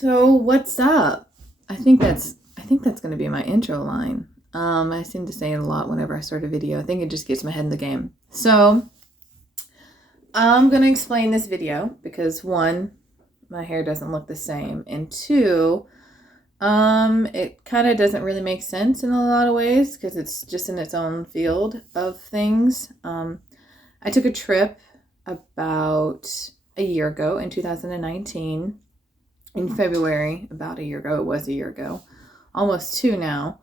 So what's up? I think that's gonna be my intro line. I seem to say it a lot whenever I start a video. I think it just gets my head in the game. So I'm gonna explain this video because one, my hair doesn't look the same, and two, it kind of doesn't really make sense in a lot of ways because it's just in its own field of things. I took a trip about a year ago in 2019 in February, about a year ago. It was a year ago, almost two now.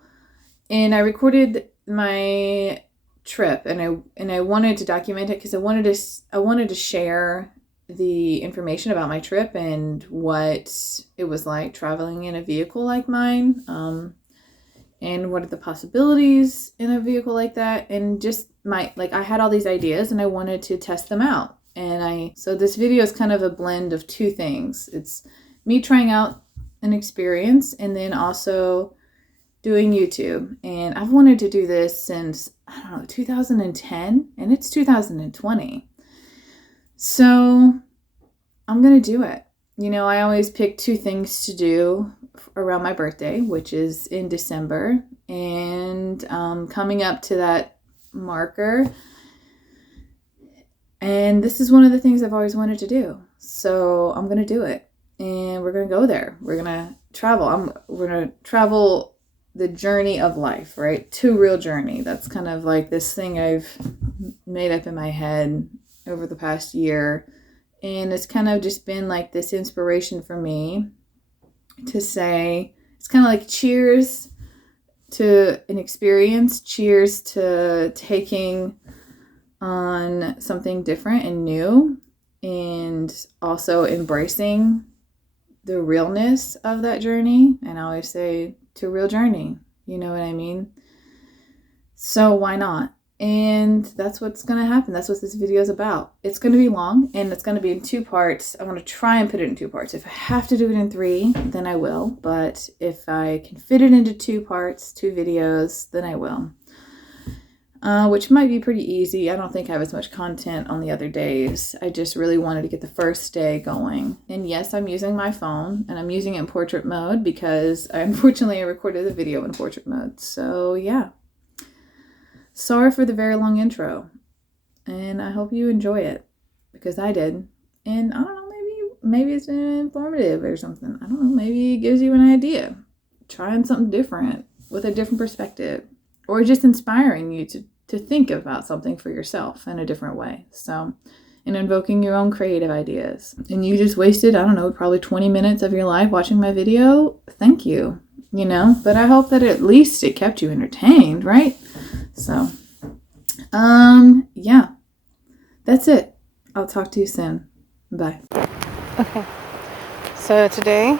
And I recorded my trip, and I wanted to document it because I wanted to share the information about my trip and what it was like traveling in a vehicle like mine, and what are the possibilities in a vehicle like that, and just I had all these ideas and I wanted to test them out. So this video is kind of a blend of two things. It's me trying out an experience and then also doing YouTube. And I've wanted to do this since, I don't know, 2010, and it's 2020. So I'm going to do it. I always pick two things to do around my birthday, which is in December, and coming up to that marker. And this is one of the things I've always wanted to do. So I'm going to do it. And we're going to go there. We're going to travel. We're going to travel the journey of life, right? To real journey. That's kind of like this thing I've made up in my head over the past year. And it's kind of just been like this inspiration for me to say, it's kind of like cheers to an experience, cheers to taking on something different and new, and also embracing the realness of that journey. And I always say, to real journey, you know what I mean? So why not? And that's what's going to happen. That's what this video is about. It's going to be long, and it's going to be in two parts. I'm going to try and put it in two parts. If I have to do it in three, then I will. But if I can fit it into two parts, two videos, then I will. Which might be pretty easy. I don't think I have as much content on the other days. I just really wanted to get the first day going. And yes, I'm using my phone, and I'm using it in portrait mode because I recorded the video in portrait mode. So yeah. Sorry for the very long intro, and I hope you enjoy it because I did. And I don't know, maybe it's informative or something. I don't know, maybe it gives you an idea. Trying something different with a different perspective, or just inspiring you to think about something for yourself in a different way. So, and invoking your own creative ideas. And you just wasted, I don't know, probably 20 minutes of your life watching my video. Thank you, but I hope that at least it kept you entertained, right? So, yeah, that's it. I'll talk to you soon. Bye. Okay, so today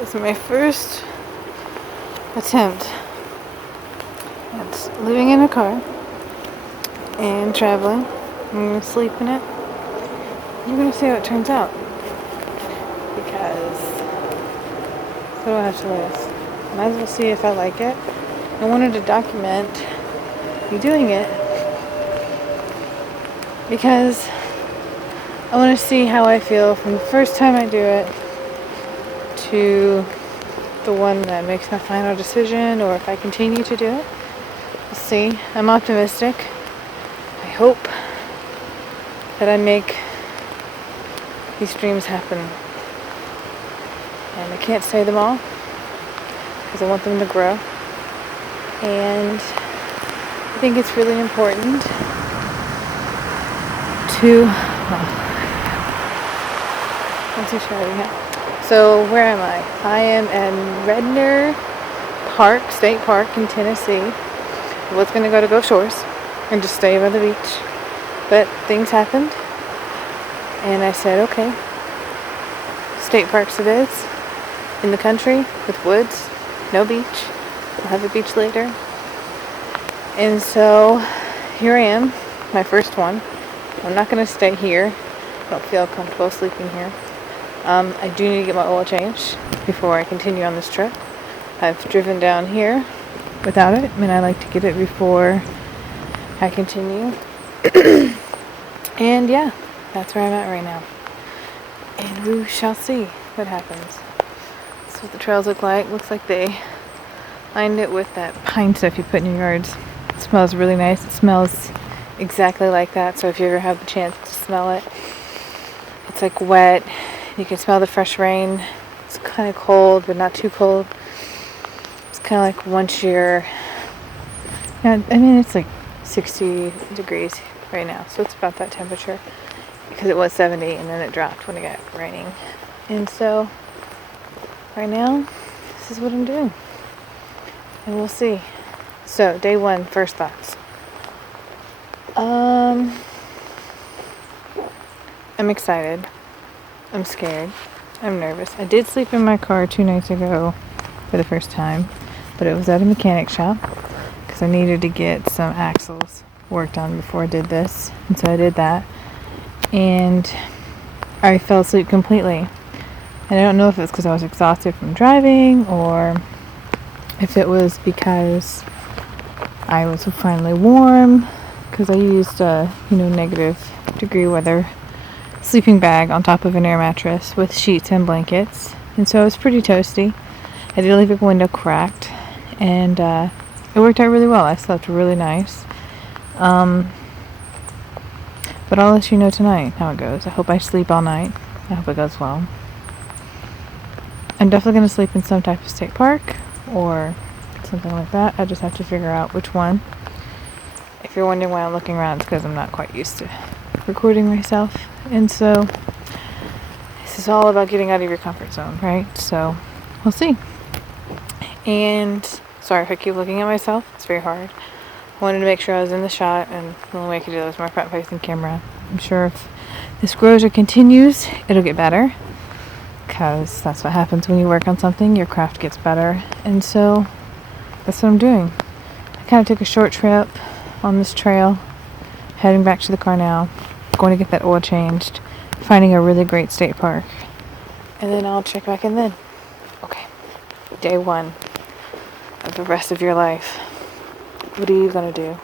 is my first attempt at living in a car and traveling. I'm going to sleep in it. I'm going to see how it turns out because what do I have to lose? Might as well see if I like it. I wanted to document me doing it because I want to see how I feel from the first time I do it to the one that makes my final decision, or if I continue to do it. We'll see. I'm optimistic. I hope that I make these dreams happen. And I can't say them all because I want them to grow. And I think it's really important to, what's he shouting at? So where am I? I am in Redner Park, State Park in Tennessee. I was going to go to Gulf Shores and just stay by the beach. But things happened. And I said, okay, state parks it is, in the country, with woods, no beach. We'll have a beach later. And so here I am, my first one. I'm not going to stay here. I don't feel comfortable sleeping here. I do need to get my oil changed before I continue on this trip. I've driven down here without it, and I like to get it before I continue. And yeah, that's where I'm at right now. And we shall see what happens. That's what the trails look like. Looks like they lined it with that pine stuff you put in your yards. It smells really nice. It smells exactly like that. So if you ever have the chance to smell it, it's like wet. You can smell the fresh rain. It's kind of cold, but not too cold. It's kind of like once you're, yeah, I mean, it's like 60 degrees right now. So it's about that temperature because it was 70 and then it dropped when it got raining. And so right now, this is what I'm doing. And we'll see. So day one, first thoughts. I'm excited. I'm scared. I'm nervous. I did sleep in my car 2 nights ago for the first time, but it was at a mechanic shop because I needed to get some axles worked on before I did this, and so I did that, and I fell asleep completely. And I don't know if it was because I was exhausted from driving or if it was because I was finally warm, because I used a -degree weather sleeping bag on top of an air mattress with sheets and blankets, and so it was pretty toasty. I did leave a window cracked, and it worked out really well. I slept really nice. But I'll let you know tonight how it goes. I hope I sleep all night. I hope it goes well. I'm definitely going to sleep in some type of state park or something like that. I just have to figure out which one. If you're wondering why I'm looking around, it's because I'm not quite used to recording myself. And so this is all about getting out of your comfort zone, right? So we'll see. And sorry if I keep looking at myself. It's very hard. I wanted to make sure I was in the shot, and the only way I could do that was my front facing camera. I'm sure if this grows or continues, it'll get better, because that's what happens when you work on something. Your craft gets better. And so that's what I'm doing. I kind of took a short trip on this trail, heading back to the car now, going to get that oil changed, finding a really great state park, and then I'll check back in then. Okay, day one of the rest of your life. What are you gonna do?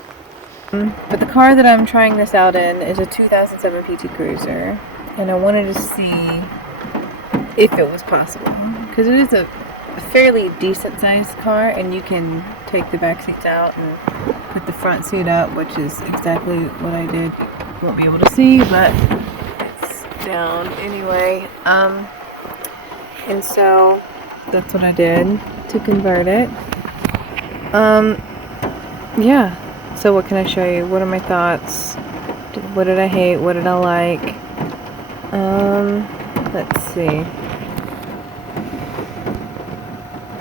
But the car that I'm trying this out in is a 2007 PT Cruiser, and I wanted to see if it was possible, because it is a fairly decent sized car, and you can take the back seats out and put the front seat up, which is exactly what I did. You won't be able to see, but it's down anyway. And so that's what I did to convert it. Yeah. So what can I show you? What are my thoughts? What did I hate? What did I like? Let's see.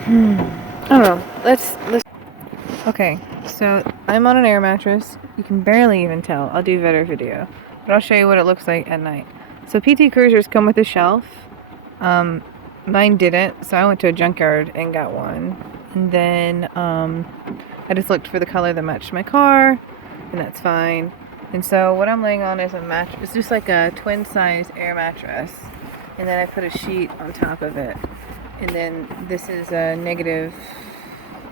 I don't know. Let's. Okay, so I'm on an air mattress. You can barely even tell. I'll do a better video, but I'll show you what it looks like at night. So PT Cruisers come with a shelf. Mine didn't, so I went to a junkyard and got one. And then I just looked for the color that matched my car, and that's fine. And so what I'm laying on is a mattress. It's just like a twin size air mattress, and then I put a sheet on top of it. And then this is a negative,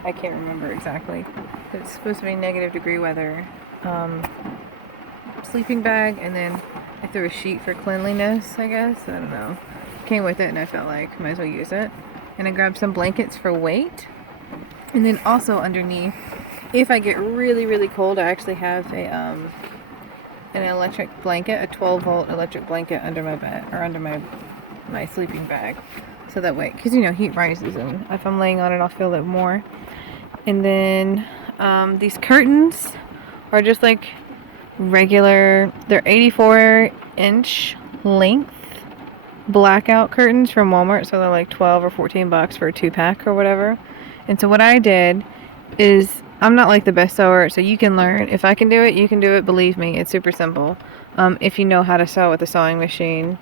I can't remember exactly, but it's supposed to be -degree weather sleeping bag, and then I threw a sheet for cleanliness, I guess. I don't know. Came with it, and I felt like might as well use it. And I grabbed some blankets for weight. And then also underneath, if I get really, really cold, I actually have a an electric blanket, a 12-volt electric blanket under my bed, or under my sleeping bag. So that way, because heat rises, and if I'm laying on it, I'll feel it more. And then these curtains are just like regular, they're 84-inch length blackout curtains from Walmart, so they're like 12 or 14 bucks for a 2-pack or whatever. And so what I did is, I'm not like the best sewer, so you can learn. If I can do it, you can do it. Believe me, it's super simple. If you know how to sew with a sewing machine,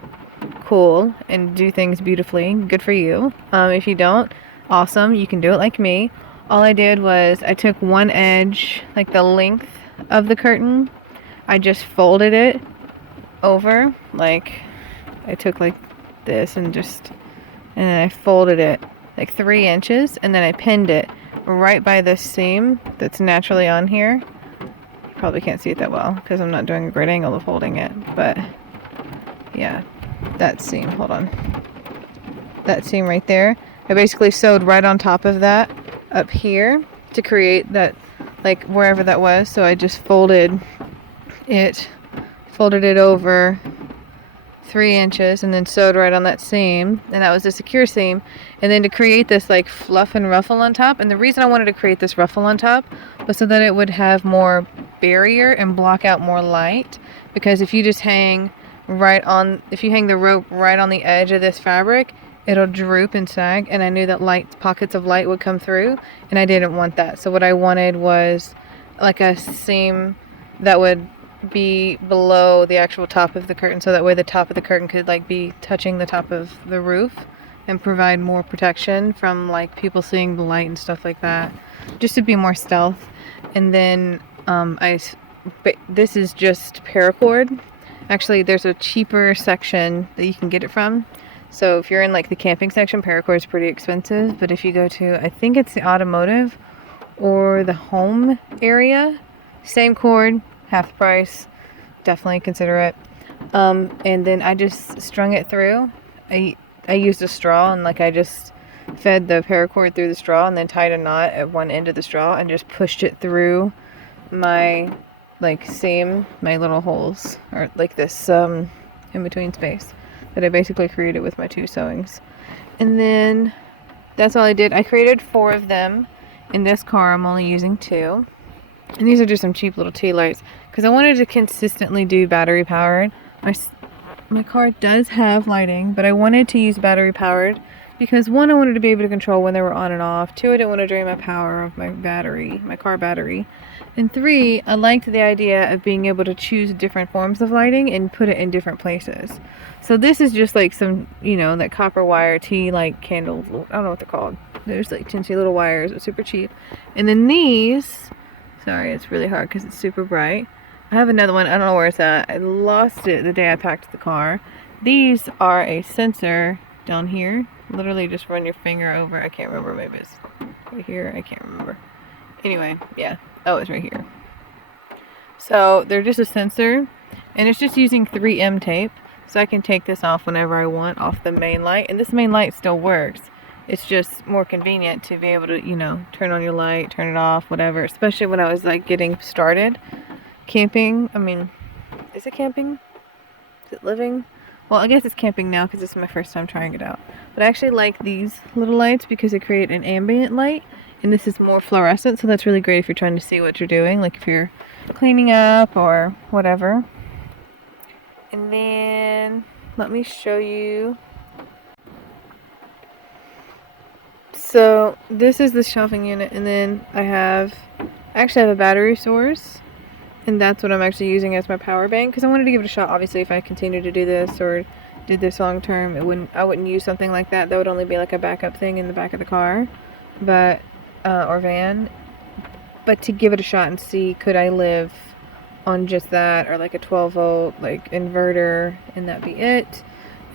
cool, and do things beautifully, good for you. If you don't, awesome, you can do it like me. All I did was I took one edge, like the length of the curtain, I just folded it over, like I took like this and then I folded it like 3 inches, and then I pinned it right by this seam that's naturally on here. You probably can't see it that well because I'm not doing a great angle of holding it, but yeah, that seam, hold on, that seam right there, I basically sewed right on top of that up here to create that, like wherever that was. So I just folded it over 3 inches and then sewed right on that seam, and that was the secure seam. And then to create this like fluff and ruffle on top, and the reason I wanted to create this ruffle on top was so that it would have more barrier and block out more light, because if you just hang if you hang the rope right on the edge of this fabric, it'll droop and sag, and I knew that pockets of light would come through, and I didn't want that. So what I wanted was like a seam that would be below the actual top of the curtain, so that way the top of the curtain could like be touching the top of the roof and provide more protection from like people seeing the light and stuff like that, just to be more stealth. And then this is just paracord. Actually, there's a cheaper section that you can get it from. So if you're in like the camping section, paracord is pretty expensive, but if you go to, I think it's the automotive or the home area, same cord, half the price. Definitely consider it. And then I just strung it through. I used a straw, and like I just fed the paracord through the straw and then tied a knot at one end of the straw and just pushed it through my like seam, my little holes, or like this in between space that I basically created with my 2 sewings. And then that's all I did. I created 4 of them. In this car I'm only using 2. And these are just some cheap little tea lights, because I wanted to consistently do battery powered. My car does have lighting, but I wanted to use battery powered because 1, I wanted to be able to control when they were on and off. 2, I didn't want to drain my power of my battery, my car battery. And 3, I liked the idea of being able to choose different forms of lighting and put it in different places. So this is just like some, that copper wire tea light candle. I don't know what they're called. There's like teensy little wires. It's super cheap. And then these, sorry, it's really hard because it's super bright. I have another one. I don't know where it's at. I lost it the day I packed the car. These are a sensor down here. Literally just run your finger over. I can't remember. Maybe it's right here. I can't remember. Anyway, yeah. Oh, it's right here. So they're just a sensor, and it's just using 3M tape. So I can take this off whenever I want off the main light. And this main light still works. It's just more convenient to be able to, turn on your light, turn it off, whatever. Especially when I was like getting started camping. I mean, is it camping? Is it living? Well, I guess it's camping now because this is my first time trying it out. But I actually like these little lights because they create an ambient light. And this is more fluorescent, so that's really great if you're trying to see what you're doing. Like if you're cleaning up or whatever. And then, let me show you. So, this is the shelving unit, and then I actually have a battery source. And that's what I'm actually using as my power bank, because I wanted to give it a shot. Obviously, if I continue to do this or did this long term, I wouldn't use something like that. That would only be like a backup thing in the back of the car, or van. But to give it a shot and see, could I live on just that, or like a 12 volt like inverter, and that be it.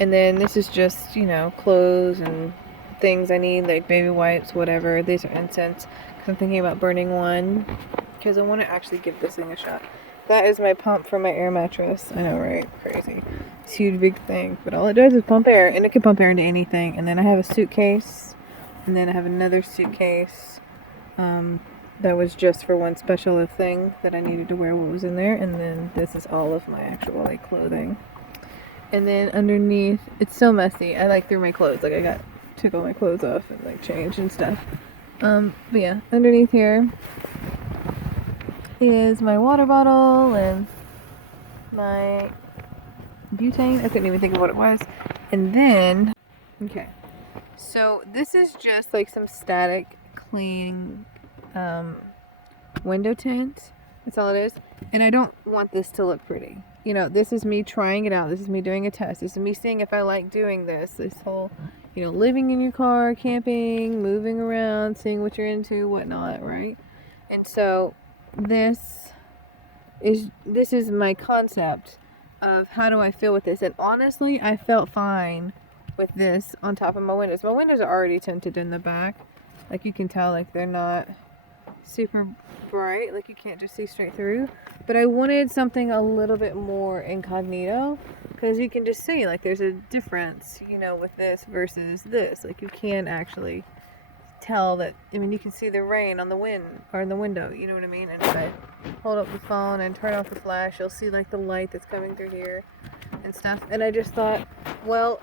And then this is just, clothes and things I need, like baby wipes, whatever. These are incense, because I'm thinking about burning one, because I want to actually give this thing a shot. That is my pump for my air mattress. I know, right? Crazy. It's a huge big thing, but all it does is pump air, and it can pump air into anything. And then I have a suitcase, and then I have another suitcase that was just for one special thing that I needed to wear what was in there. And then this is all of my actual like clothing. And then underneath, it's so messy. I like threw my clothes, like I took all my clothes off and like changed and stuff. But yeah, underneath here is my water bottle and my butane. I couldn't even think of what it was. And then, okay, so this is just like some static clean window tint. That's all it is. And I don't want this to look pretty. This is me trying it out. This is me doing a test. This is me seeing if I like doing this whole, living in your car, camping, moving around, seeing what you're into, whatnot, right? And so this is my concept of how do I feel with this. And honestly, I felt fine with this on top of my windows. My windows are already tinted in the back. Like you can tell, like they're not super bright, like you can't just see straight through. But I wanted something a little bit more incognito, because you can just see, like, there's a difference, you know, with this versus this. Like, you can actually tell that, I mean, you can see the rain on the wind or in the window, you know what I mean? And if I hold up the phone and turn off the flash, you'll see like the light that's coming through here and stuff. And I just thought, well,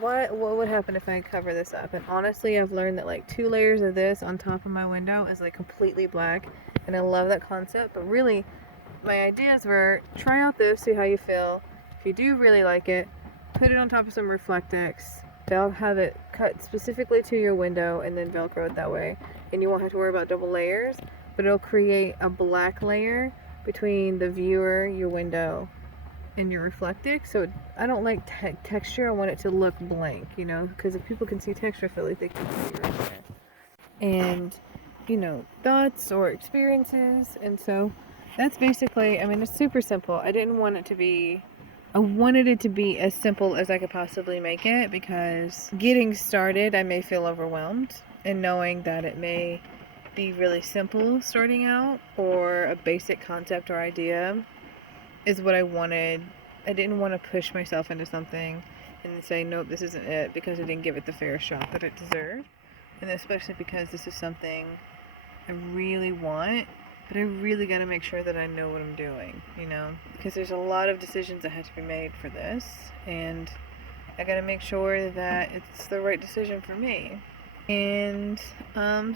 what would happen if I cover this up? And honestly, I've learned that like 2 layers of this on top of my window is like completely black, and I love that concept. But really, my ideas were, try out this, see how you feel. If you do really like it, put it on top of some Reflectix. They'll have it cut specifically to your window and then Velcro it that way, and you won't have to worry about double layers. But it'll create a black layer between the viewer, your window, and your Reflectix. So I don't like texture. I want it to look blank, you know, because if people can see texture, I feel like they can see right there. And, you know, thoughts or experiences. And so that's basically, I mean, it's super simple. I didn't want it to be, I wanted it to be as simple as I could possibly make it, because getting started, I may feel overwhelmed, and knowing that it may be really simple starting out, or a basic concept or idea, is what I wanted. I didn't want to push myself into something and say, nope, this isn't it, because I didn't give it the fair shot that it deserved. And especially because this is something I really want, but I really got to make sure that I know what I'm doing, you know? Because there's a lot of decisions that have to be made for this, and I got to make sure that it's the right decision for me. And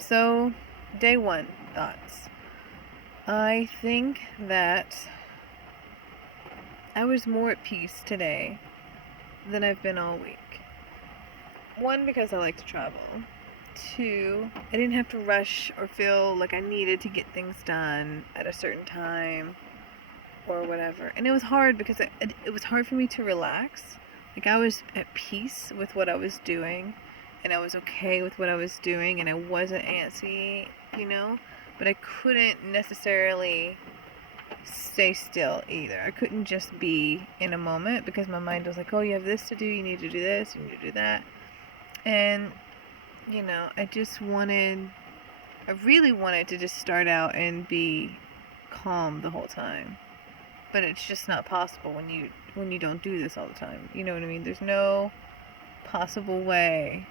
so, day 1, thoughts. I think that I was more at peace today than I've been all week. 1, because I like to travel. 2, I didn't have to rush or feel like I needed to get things done at a certain time or whatever. And it was hard because it was hard for me to relax. Like, I was at peace with what I was doing, and I was okay with what I was doing, and I wasn't antsy, you know? But I couldn't necessarily stay still either. I couldn't just be in a moment, because my mind was like, oh, you have this to do, you need to do this, you need to do that. And, you know, I really wanted to just start out and be calm the whole time. But it's just not possible when you don't do this all the time. You know what I mean? There's no possible way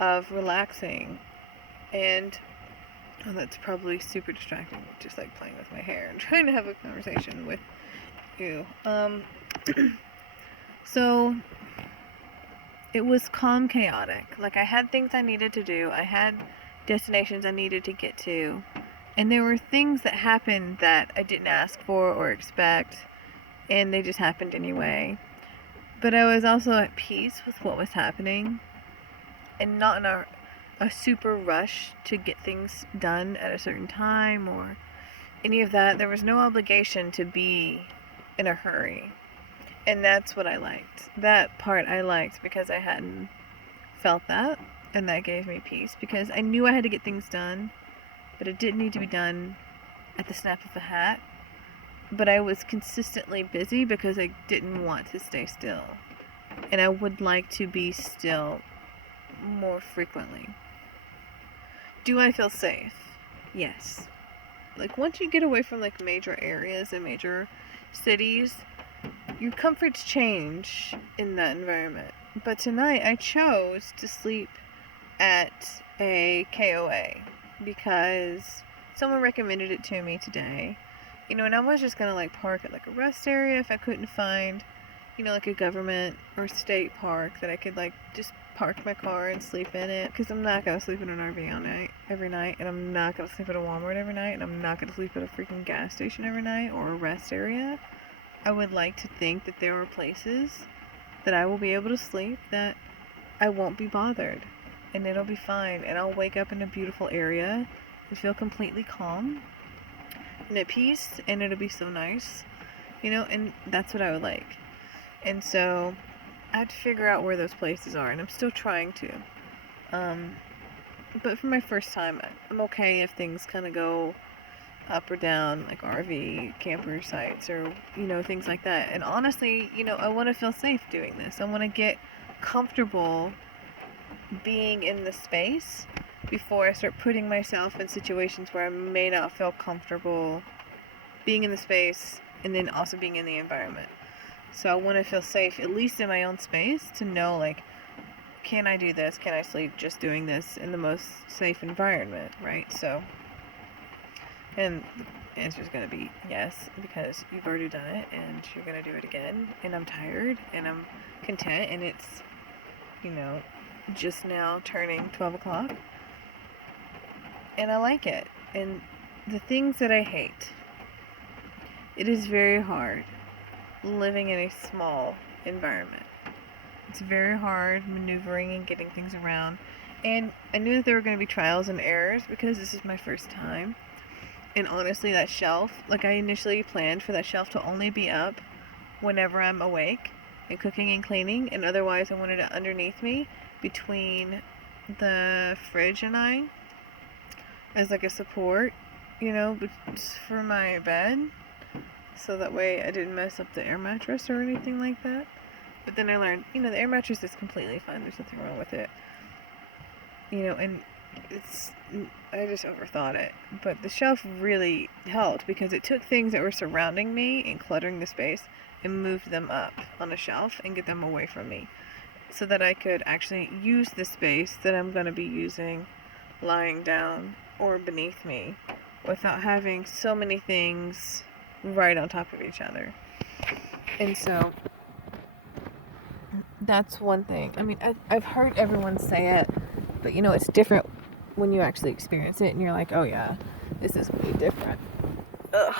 of relaxing. And oh, that's probably super distracting, just like playing with my hair and trying to have a conversation with you. So it was calm, chaotic. Like, I had things I needed to do. I had destinations I needed to get to. And there were things that happened that I didn't ask for or expect, and they just happened anyway. But I was also at peace with what was happening, and not in a super rush to get things done at a certain time or any of that. There was no obligation to be in a hurry. And that's what I liked. That part I liked, because I hadn't felt that, and that gave me peace, because I knew I had to get things done, but it didn't need to be done at the snap of a hat. But I was consistently busy because I didn't want to stay still. And I would like to be still more frequently. Do I feel safe? Yes. Like, once you get away from like major areas and major cities, your comforts change in that environment. But tonight I chose to sleep at a KOA because someone recommended it to me today. You know, and I was just gonna like park at like a rest area if I couldn't find, you know, like a government or state park that I could like just park my car and sleep in it. Because I'm not gonna sleep in an RV every night, and I'm not gonna sleep at a Walmart every night, and I'm not gonna sleep at a freaking gas station every night or a rest area. I would like to think that there are places that I will be able to sleep that I won't be bothered, and it'll be fine, and I'll wake up in a beautiful area and feel completely calm and at peace, and it'll be so nice, you know, and that's what I would like. And so I have to figure out where those places are, and I'm still trying to. But for my first time, I'm okay if things kind of go up or down, like RV camper sites or, you know, things like that. And honestly, you know, I want to feel safe doing this. I want to get comfortable being in the space before I start putting myself in situations where I may not feel comfortable being in the space and then also being in the environment. So I want to feel safe, at least in my own space, to know, like, can I do this? Can I sleep just doing this in the most safe environment, right? So, and the answer is going to be yes, because you've already done it and you're going to do it again. And I'm tired and I'm content, and it's, just now turning 12 o'clock. And I like it. And the things that I hate, it is very hard living in a small environment. It's very hard maneuvering and getting things around. And I knew that there were going to be trials and errors because this is my first time. And honestly, that shelf, like, I initially planned for that shelf to only be up whenever I'm awake and cooking and cleaning. And otherwise, I wanted it underneath me between the fridge and I as like a support, for my bed. So that way I didn't mess up the air mattress or anything like that. But then I learned, the air mattress is completely fine. There's nothing wrong with it. And I just overthought it. But the shelf really helped because it took things that were surrounding me and cluttering the space and moved them up on a shelf and get them away from me so that I could actually use the space that I'm going to be using lying down or beneath me without having so many things right on top of each other. And so that's one thing. I mean, I've heard everyone say it, but it's different when you actually experience it and you're like, oh yeah, this is way different. Ugh.